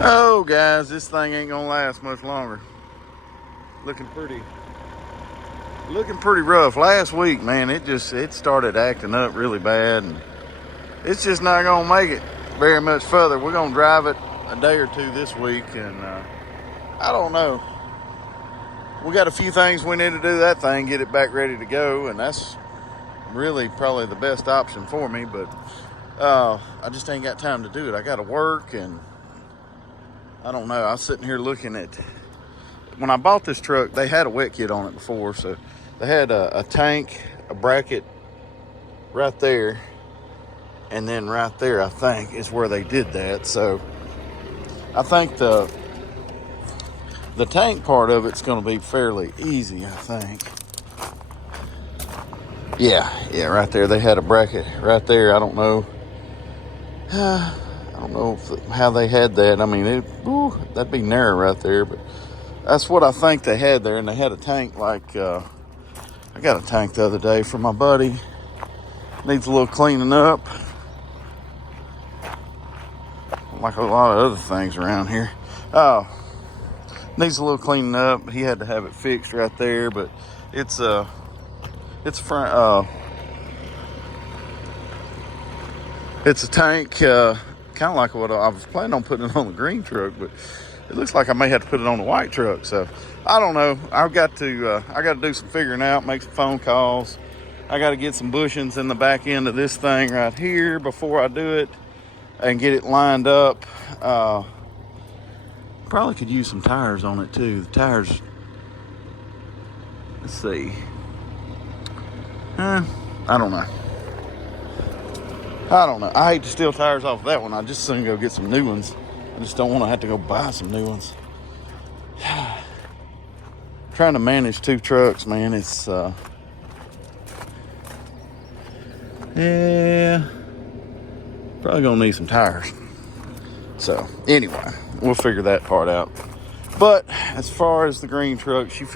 Oh guys, this thing ain't gonna last much longer. Looking pretty rough. Last week, man, it started acting up really bad, and it's just not gonna make it very much further. We're gonna drive it a day or two this week, and I don't know. We got a few things we need to do that thing, get it back ready to go, and that's really probably the best option for me, but I just ain't got time to do it. I gotta work, and I don't know. I was sitting here looking at, when I bought this truck, they had a wet kit on it before, so they had a tank, a bracket right there, and then right there, I think, is where they did that. So I think the tank part of it's going to be fairly easy, I think. Yeah, right there. They had a bracket right there. I don't know. I don't know how they had that. I mean, that'd be narrow right there, but that's what I think they had there. And they had a tank like, I got a tank the other day for my buddy. Needs a little cleaning up. Like a lot of other things around here. Needs a little cleaning up. He had to have it fixed right there, but it's a tank, kind of like what I was planning on putting it on the green truck, but it looks like I may have to put it on the white truck. So I don't know. I got to do some figuring out, make some phone calls. I got to get some bushings in the back end of this thing right here before I do it and get it lined up. Probably could use some tires on it too. The tires, let's see. I don't know. I hate to steal tires off that one. I just soon go get some new ones. I just don't want to have to go buy some new ones. Trying to manage two trucks, man, it's probably gonna need some tires. So anyway, we'll figure that part out. But as far as the green truck, we're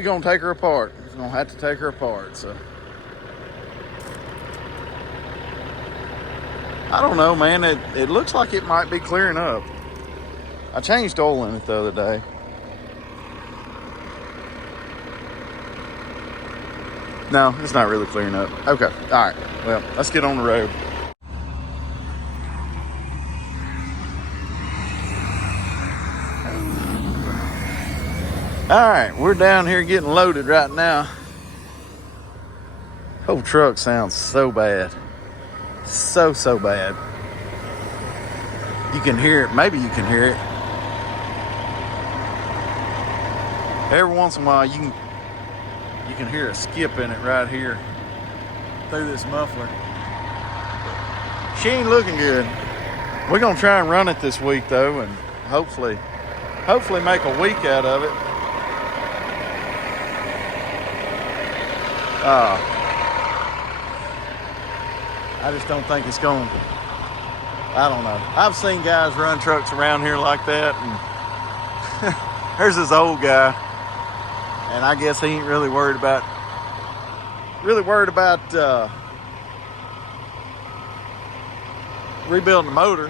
gonna take her apart. We're gonna have to take her apart. So I don't know, man. It looks like it might be clearing up. I changed oil in it the other day. No, it's not really clearing up. Okay, all right. Well, let's get on the road. All right, we're down here getting loaded right now. Whole truck sounds so bad. So bad. You can hear it. Maybe you can hear it. Every once in a while, you can hear a skip in it right here through this muffler. She ain't looking good. We're gonna try and run it this week though, and hopefully make a week out of it. I just don't think it's going to. I don't know. I've seen guys run trucks around here like that, and there's this old guy, and I guess he ain't really worried about rebuilding the motor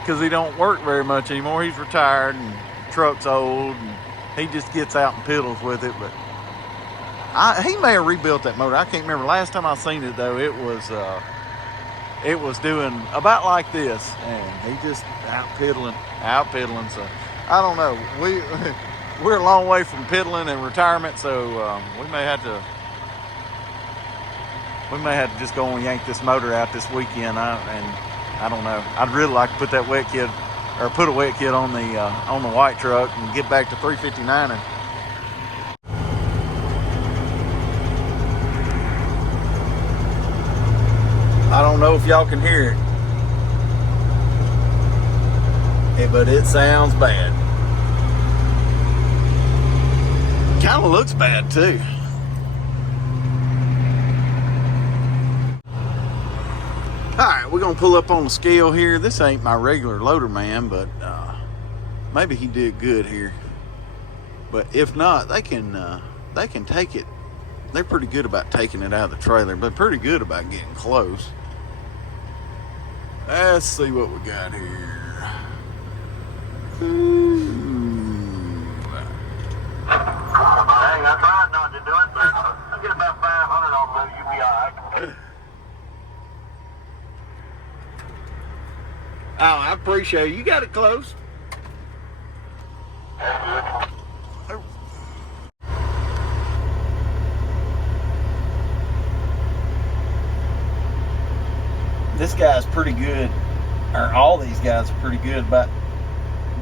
because he don't work very much anymore. He's retired, and the truck's old, and he just gets out and piddles with it. But he may have rebuilt that motor. I can't remember. Last time I seen it though, it was doing about like this, and he just out piddling. So I don't know. We're a long way from piddling and retirement, so we may have to just go and yank this motor out this weekend. I don't know. I'd really like to put a wet kit on the white truck and get back to 359ing. I don't know if y'all can hear it, but it sounds bad. Kind of looks bad too. Alright, we're gonna pull up on the scale here. This ain't my regular loader man, but maybe he did good here. But if not, they can take it. They're pretty good about taking it out of the trailer, but pretty good about getting close. Let's see what we got here. Ooh. Dang, I tried not to do it, but I get about 500 on it, you'll be alright. Oh, I appreciate it. You got it close. That's good. This guy's pretty good, or all these guys are pretty good about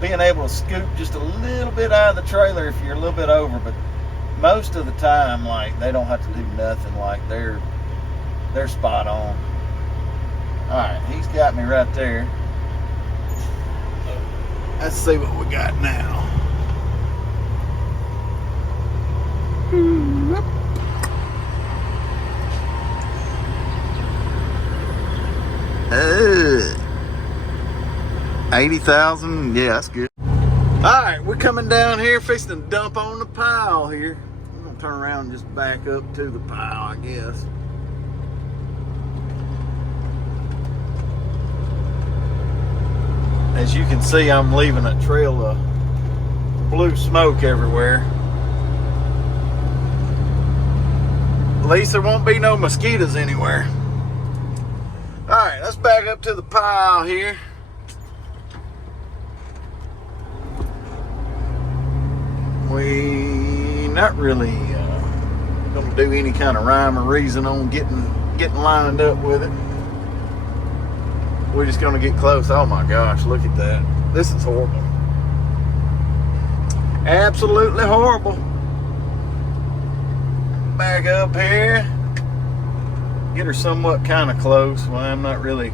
being able to scoop just a little bit out of the trailer if you're a little bit over, but most of the time, like, they don't have to do nothing. Like, they're spot on. All right, he's got me right there. Let's see what we got now. Uh, 80,000. Yeah, that's good. All right, we're coming down here, fixing to dump on the pile here. I'm gonna turn around and just back up to the pile, I guess. As you can see, I'm leaving a trail of blue smoke everywhere. At least there won't be no mosquitoes anywhere. All right, let's back up to the pile here. We not really gonna do any kind of rhyme or reason on getting lined up with it. We're just gonna get close. Oh my gosh, look at that. This is horrible. Absolutely horrible. Back up here. Get her somewhat kind of close. Well, I'm not really.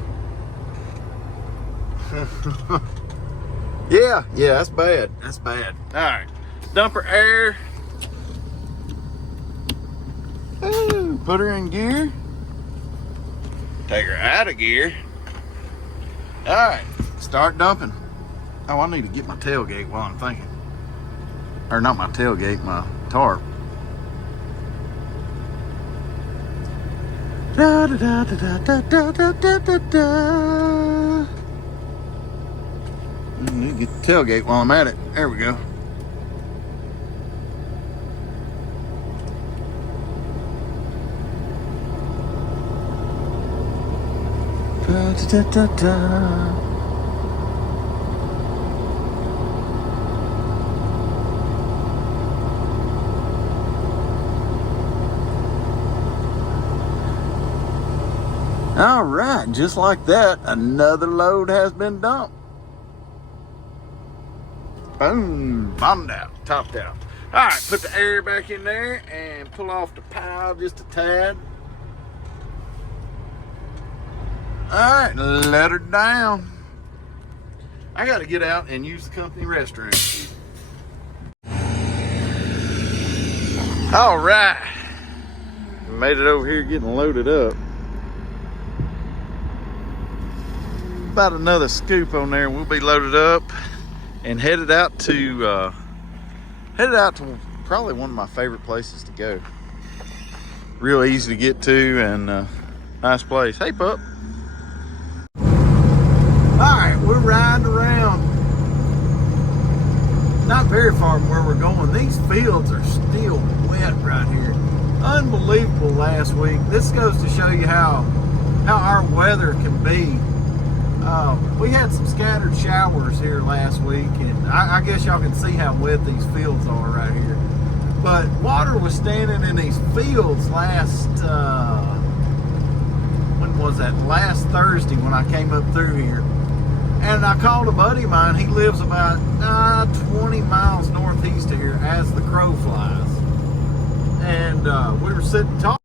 Yeah, that's bad. That's bad. All right, dump her air. Ooh, put her in gear. Take her out of gear. All right, start dumping. Oh, I need to get my tailgate while I'm thinking. Or not my tailgate, my tarp. Da da da da da da da da da da. Need to get the tailgate while I'm at it. There we go. Da da da da da. All right, just like that, another load has been dumped. Boom, bottomed out, topped out. All right, put the air back in there and pull off the pile just a tad. All right, let her down. I got to get out and use the company restroom. All right, made it over here getting loaded up. About another scoop on there, we'll be loaded up and headed out to probably one of my favorite places to go. Real easy to get to and nice place. Hey, pup. All right, we're riding around. Not very far from where we're going. These fields are still wet right here. Unbelievable last week. This goes to show you how our weather can be. We had some scattered showers here last week, and I guess y'all can see how wet these fields are right here. But water was standing in these fields last, when was that? Last Thursday when I came up through here. And I called a buddy of mine. He lives about 20 miles northeast of here as the crow flies. And we were sitting talking.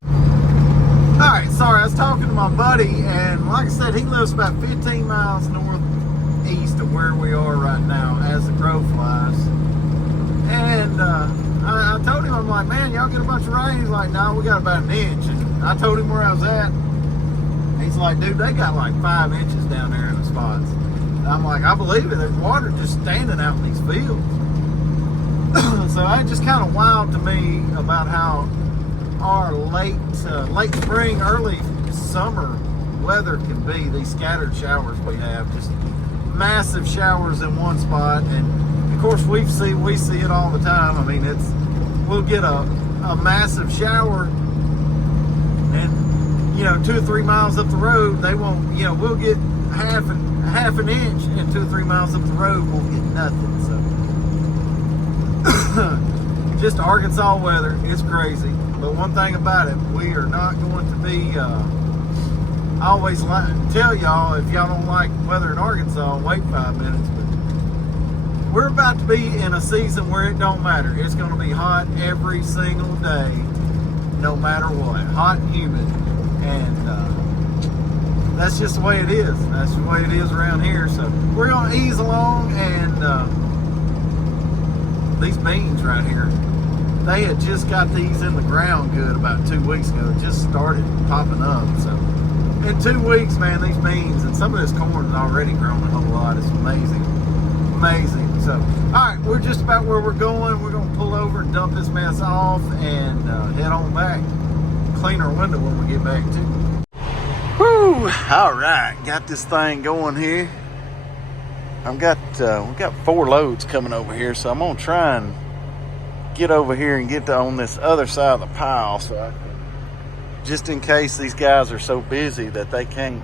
Alright, sorry, I was talking to my buddy, and like I said, he lives about 15 miles northeast of where we are right now as the crow flies. And I told him, I'm like, man, y'all get a bunch of rain? He's like, no, we got about an inch. And I told him where I was at. He's like, dude, they got like 5 inches down there in the spots. And I'm like, I believe it. There's water just standing out in these fields. So that just kind of wild to me about how our late spring, early summer weather can be, these scattered showers we have, just massive showers in one spot. And of course we see it all the time. I mean, we'll get a massive shower, and 2 or 3 miles up the road they won't, we'll get half an inch, and 2 or 3 miles up the road we'll get nothing. So just Arkansas weather, it's crazy. But one thing about it, we are not going to be, I always tell y'all, if y'all don't like weather in Arkansas, wait 5 minutes. But we're about to be in a season where it don't matter. It's going to be hot every single day, no matter what. Hot and humid. And that's just the way it is. That's the way it is around here. So we're going to ease along. And these beans right here, they had just got these in the ground good about 2 weeks ago. It just started popping up. So in 2 weeks, man, these beans and some of this corn has already grown a whole lot. It's amazing. Amazing. So, all right, we're just about where we're going. We're going to pull over and dump this mess off and head on back. Clean our window when we get back too. Woo! All right, got this thing going here. we got 4 loads coming over here, so I'm gonna try and get over here and get on this other side of the pile, so I can, just in case these guys are so busy that they can't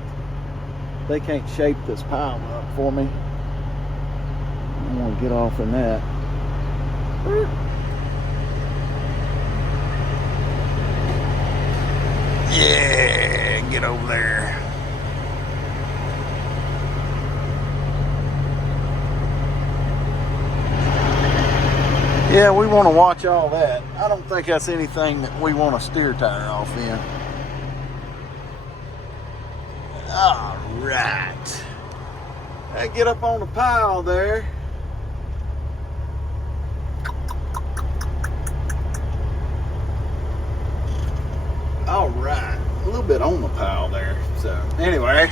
shape this pile up for me. I want to get off in that. Yeah, get over there. Yeah, we want to watch all that. I don't think that's anything that we want a steer tire off in. All right. I get up on the pile there. All right, a little bit on the pile there. So anyway,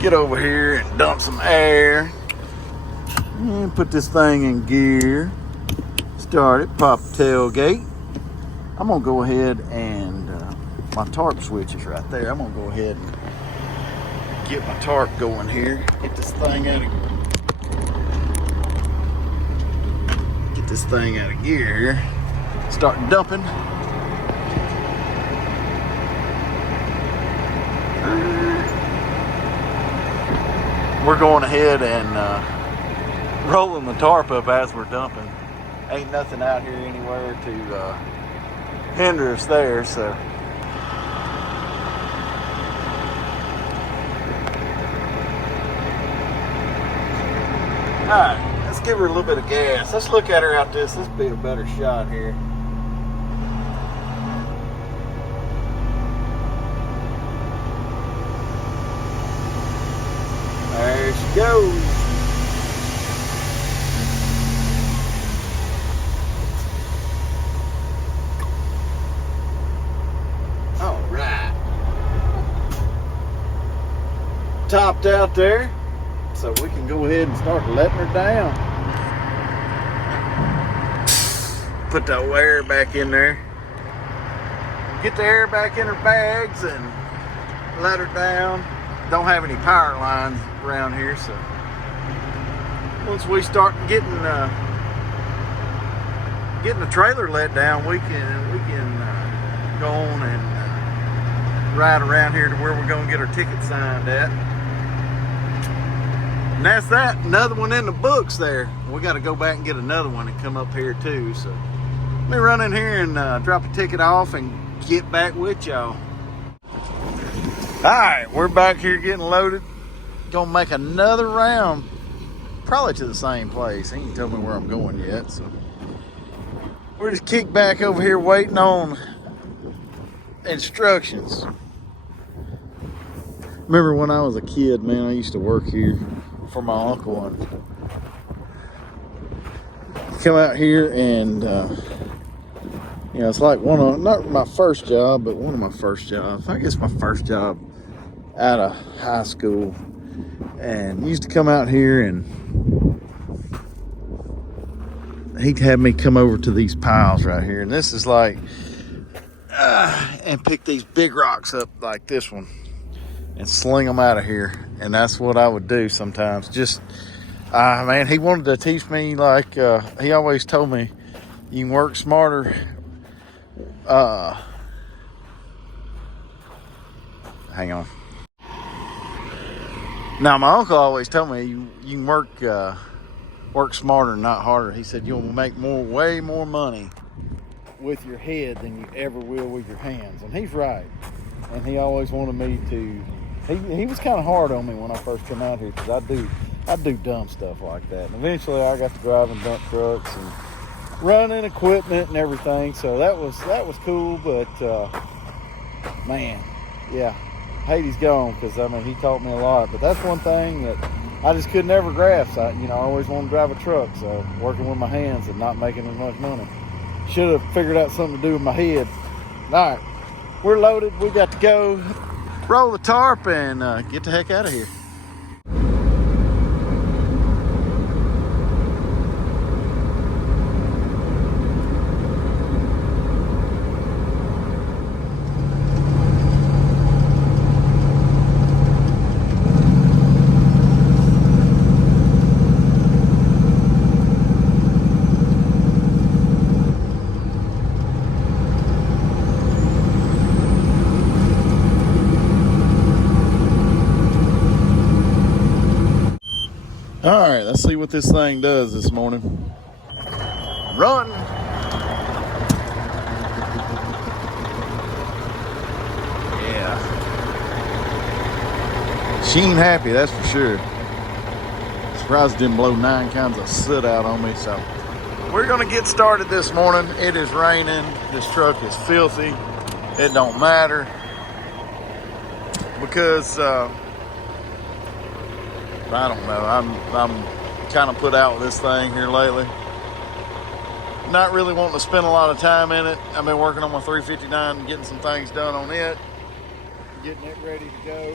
get over here and dump some air. And put this thing in gear. Start it, pop the tailgate. I'm gonna go ahead and my tarp switch is right there. I'm gonna go ahead and get my tarp going here. Get this thing out of gear here. Start dumping. We're going ahead and rolling the tarp up as we're dumping. Ain't nothing out here anywhere to hinder us there, so. Alright, let's give her a little bit of gas. Let's look at her out this. Let's be a better shot here. There she goes. All right. Topped out there, so we can go ahead and start letting her down. Put that air back in there. Get the air back in her bags and let her down. Don't have any power lines around here, so once we start getting the trailer let down, we can go on and ride around here to where we're going to get our ticket signed at. And that's that. Another one in the books there. We got to go back and get another one and come up here too. So let me run in here and drop a ticket off and get back with y'all. Alright, we're back here getting loaded. Gonna make another round, probably to the same place. He ain't told me where I'm going yet, so we're just kicked back over here waiting on instructions. Remember when I was a kid, man, I used to work here for my uncle, and come out here and it's like not my first job, but one of my first jobs. I guess my first job out of high school, and used to come out here and he'd have me come over to these piles right here, and this is like and pick these big rocks up like this one, and sling them out of here. And that's what I would do sometimes. Just, man, he wanted to teach me, like, he always told me, you can work smarter. Hang on. Now, my uncle always told me you can work smarter, not harder. He said you'll make way more money with your head than you ever will with your hands. And he's right. And he always wanted me to, he was kind of hard on me when I first came out here, because I do dumb stuff like that. And eventually I got to driving dump trucks and running equipment and everything. So that was cool. But man, yeah, hate he's gone, because I mean, he taught me a lot. But that's one thing that I just could never grasp. I always wanted to drive a truck, so working with my hands and not making as much money. Should have figured out something to do with my head. All right, we're loaded. We got to go roll the tarp and get the heck out of here. All right, let's see what this thing does this morning. Run! Yeah. She ain't happy, that's for sure. Surprised it didn't blow 9 kinds of soot out on me. So we're gonna get started this morning. It is raining. This truck is filthy. It don't matter, because I don't know. I'm kind of put out with this thing here lately. Not really wanting to spend a lot of time in it. I've been working on my 359 and getting some things done on it. Getting it ready to go.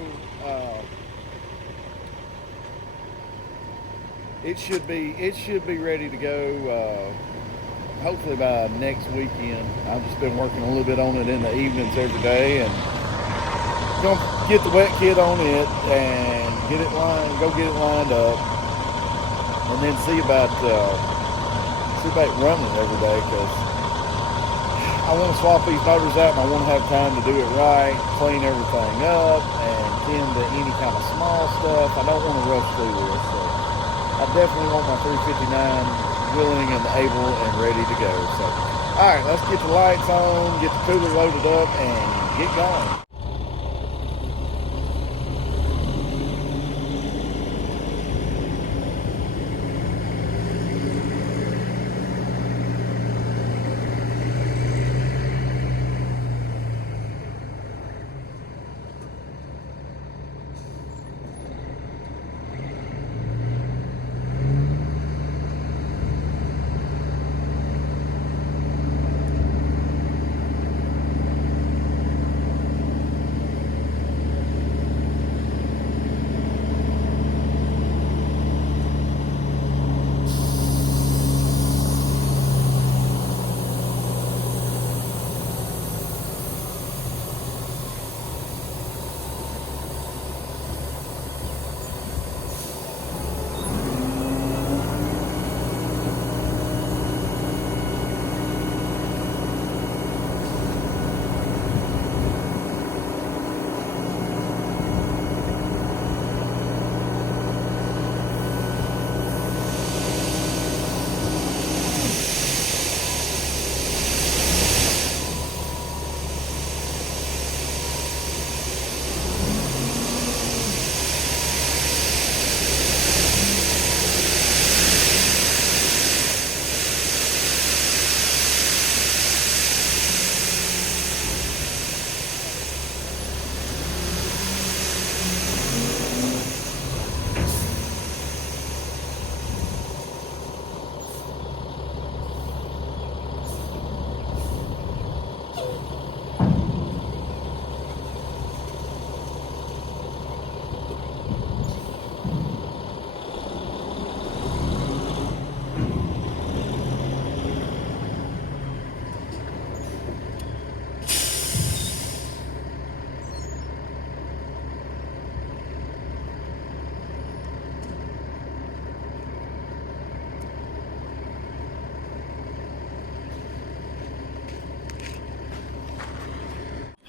It should be ready to go hopefully by next weekend. I've just been working a little bit on it in the evenings every day, and gonna get the wet kit on it and go get it lined up, and then see about running it every day, because I want to swap these motors out, and I want to have time to do it right, clean everything up, and tend to any kind of small stuff. I don't want to rush through this, so I definitely want my 359 willing and able and ready to go. So, all right, let's get the lights on, get the cooler loaded up, and get going.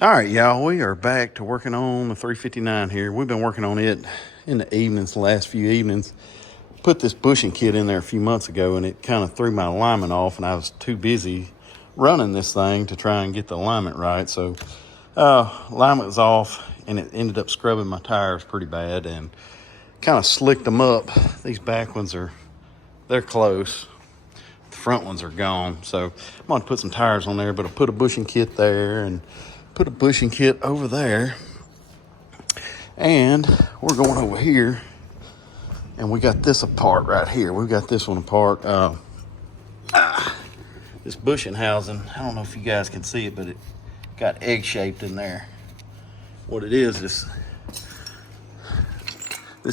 All right, y'all, we are back to working on the 359 here. We've been working on it in the evenings, the last few evenings. Put this bushing kit in there a few months ago, and it kind of threw my alignment off, and I was too busy running this thing to try and get the alignment right. So alignment was off, and it ended up scrubbing my tires pretty bad and kind of slicked them up. These back ones they're close. The front ones are gone. So I'm going to put some tires on there, but I'll put a bushing kit there and put a bushing kit over there. And we're going over here, and we got this apart right here. We've got this one apart. This bushing housing, I don't know if you guys can see it, but it got egg-shaped in there. What it is, this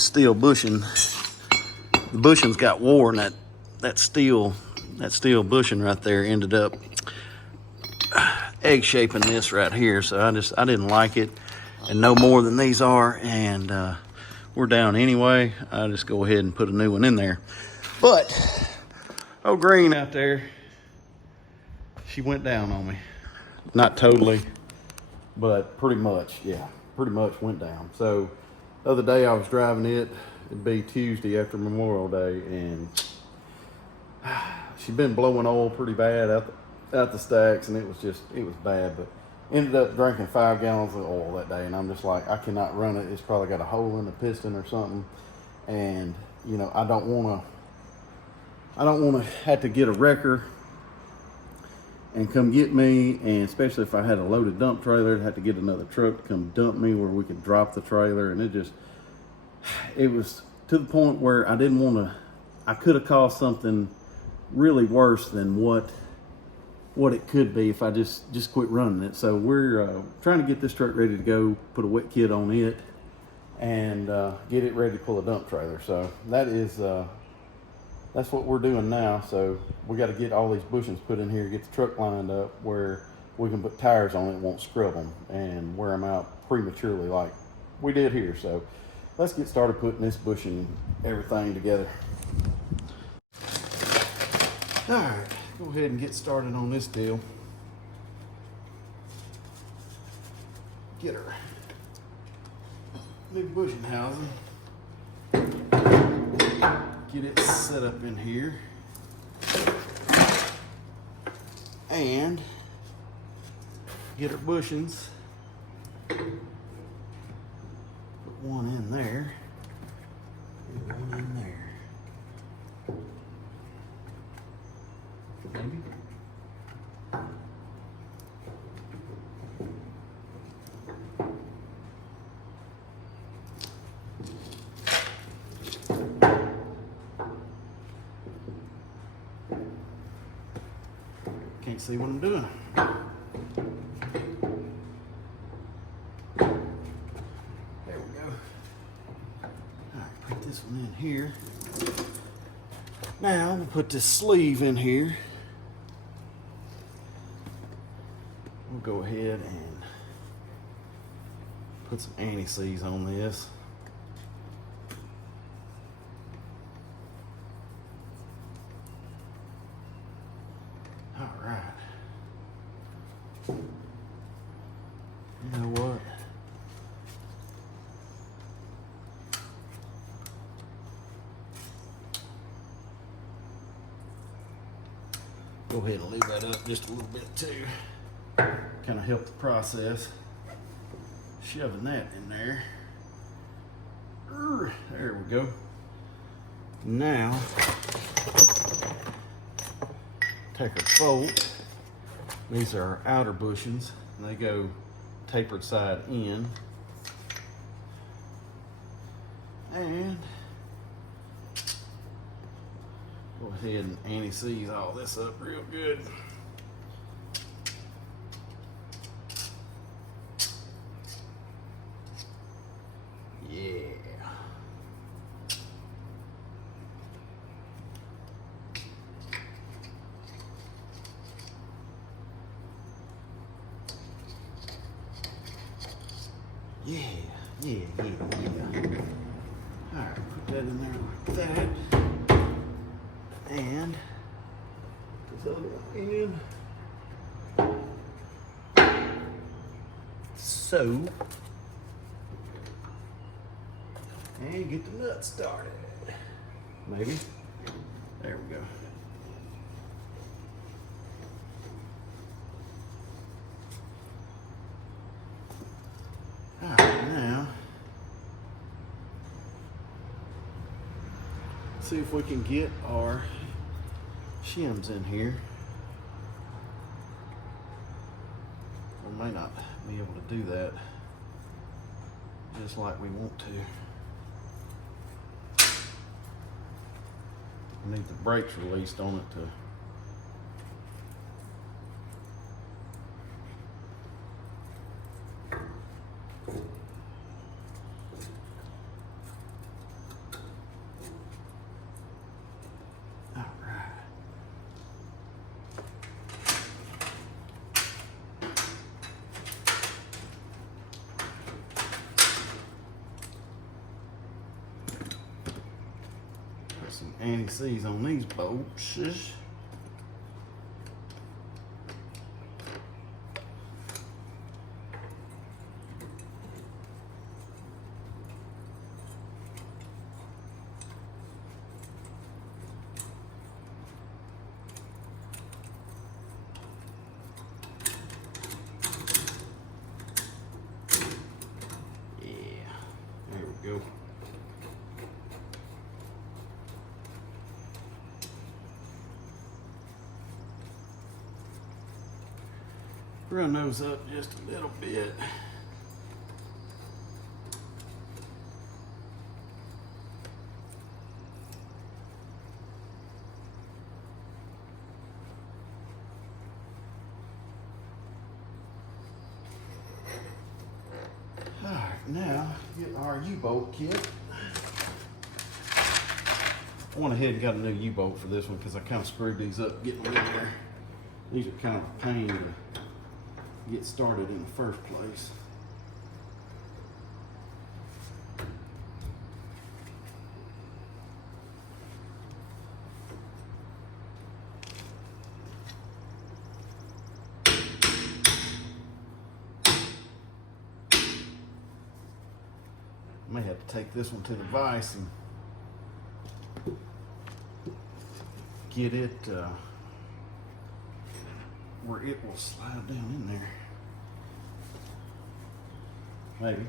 steel bushing, the bushings got wore, and that steel bushing right there ended up egg shaping this right here. So I didn't like it, and no more than these are, and we're down anyway. I just go ahead and put a new one in there. But Green out there, she went down on me. Not totally, but pretty much, yeah, pretty much went down. So the other day I was driving it. It'd be Tuesday after Memorial Day, and she'd been blowing oil pretty bad out the stacks, and it was bad. But ended up drinking 5 gallons of oil that day, and I'm just like, I cannot run it. It's probably got a hole in the piston or something, and you know, I don't want to have to get a wrecker and come get me, and especially if I had a loaded dump trailer, I'd have to get another truck to come dump me where we could drop the trailer. And it was to the point where I didn't want to. I could have caused something really worse than what it could be if I just quit running it. So we're trying to get this truck ready to go, put a wet kit on it, and get it ready to pull a dump trailer. So that's what we're doing now. So we got to get all these bushings put in here, get the truck lined up where we can put tires on it, won't scrub them and wear them out prematurely like we did here. So let's get started putting this bushing everything together. All right, go ahead and get started on this deal. Get her new bushing housing. Get it set up in here. And get her bushings. Put one in there. And one in there. Maybe. Can't see what I'm doing. There we go. All right, put this one in here. Now we'll put this sleeve in here. We'll go ahead and put some anti-seize on this. All right. You know what? Go ahead and leave that up just a little bit too. Kind of help the process. Shoving that in there. There we go. Now, take our bolt. These are our outer bushings. And they go tapered side in. And go ahead and anti-seize all this up real good. Yeah. Yeah. All right, put that in there like that. And this other one in. so. And get the nut started. Maybe. There we go. All right, now see if we can get our shims in here. We may not be able to do that just like we want to. We need the brakes released on it to some anti-seize on these bolts. Yeah, there we go. Run those up just a little bit. All right, now get our U-bolt kit. I went ahead and got a new U-bolt for this one because I kind of screwed these up getting them in there. These are kind of a pain to get started in the first place. May have to take this one to the vise and get it where it will slide down in there. Maybe.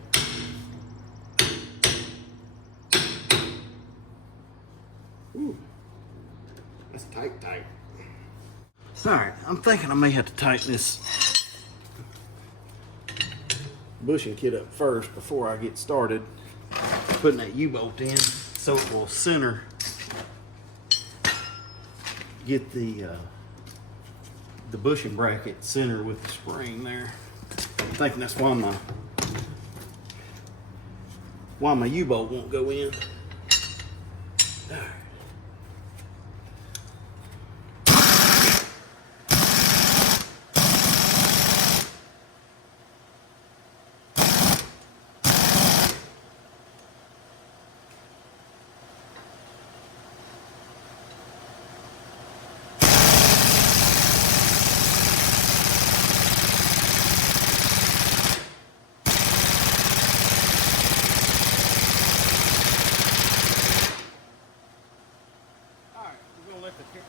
Ooh, that's tight. All right, I'm thinking I may have to tighten this bushing kit up first before I get started putting that U-bolt in, so it will center, get the bushing bracket center with the spring there. I'm thinking that's why my U-bolt won't go in. All right.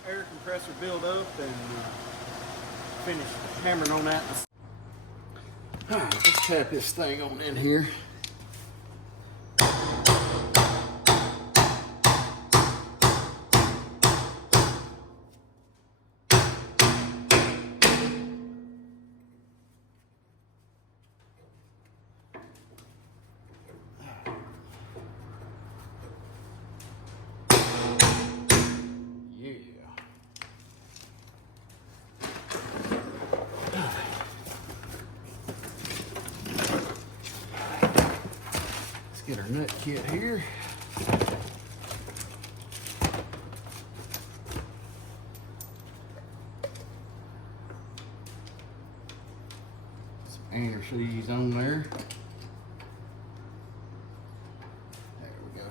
Air compressor build up and finish hammering on that. All right, let's tap this thing on in here. Get our nut kit here. Some anti-seize on there. There we go.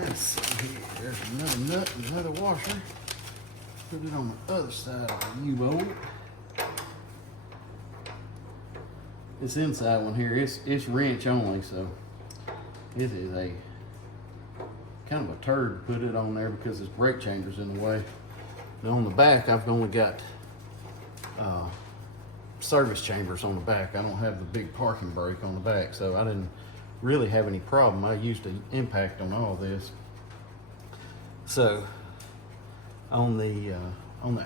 Let's see here. There's another nut and another washer. Put it on the other side of the U-bolt. This inside one here, it's wrench only, so it is a kind of a turd to put it on there because this brake changer's in the way. Now on the back, I've only got service chambers on the back. I don't have the big parking brake on the back, so I didn't really have any problem. I used an impact on all this. So on the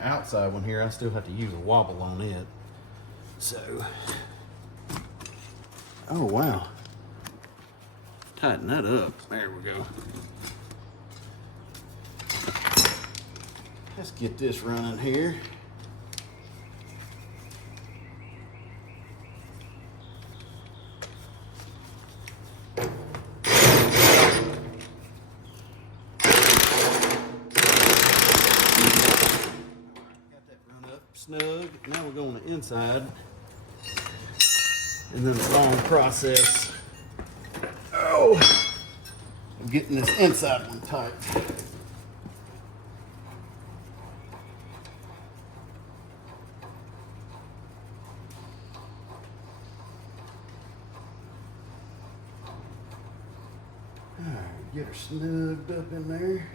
outside one here, I still have to use a wobble on it. So, oh wow, tighten that up. There we go. Let's get this running here. Snug. Now we're going to the inside, and then the long process of getting this inside one tight. All right, get her snugged up in there.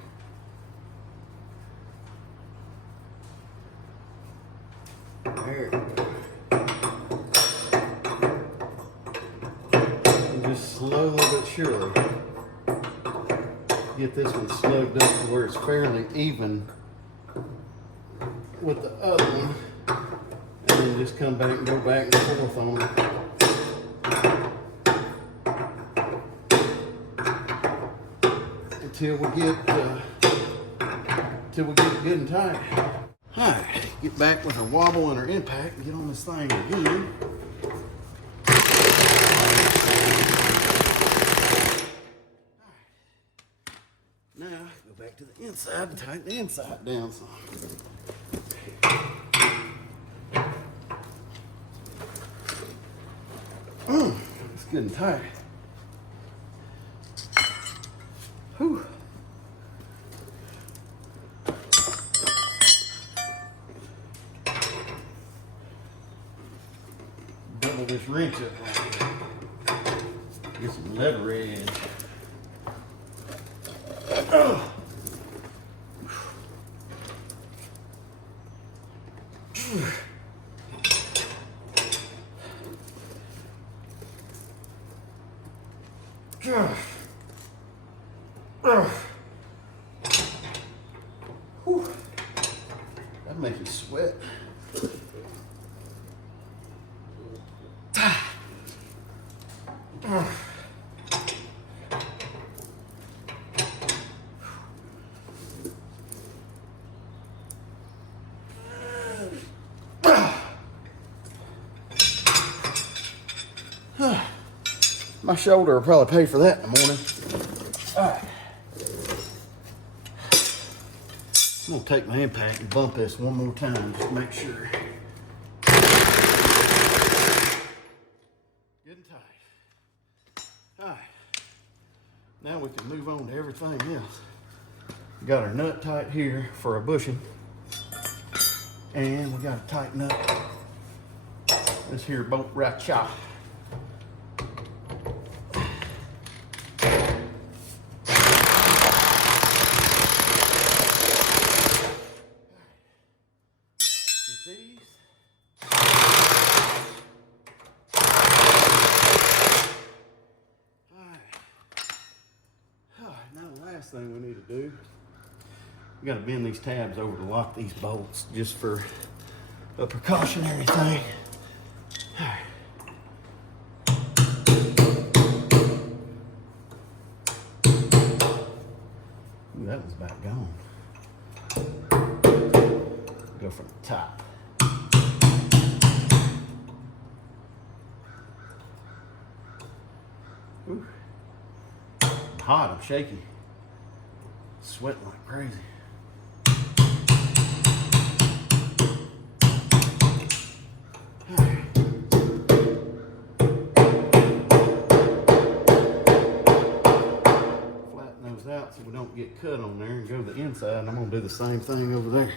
There we go. And just slowly but surely get this one snugged up to where it's fairly even with the other one, and then just come back and go back and forth on it until we get it good and tight. All right, get back with our wobble and our impact and get on this thing again. Now, go back to the inside and tighten the inside down some. It's good and tight. Whew. Double this wrench up right here. Get some leverage. That makes you sweat. My shoulder will probably pay for that in the morning. All right. I'm gonna take my impact and bump this one more time just to make sure. Getting tight. All right. Now we can move on to everything else. We got our nut tight here for a bushing. And we gotta tighten up this here bolt right here. Thing we need to do, we got to bend these tabs over to lock these bolts just for a precautionary thing. All right. Ooh, that was about gone. Go from the top. Ooh. I'm hot, I'm shaky. Sweating like crazy. Flatten those those out so we don't get cut on there and go to the inside. And I'm gonna do the same thing over there.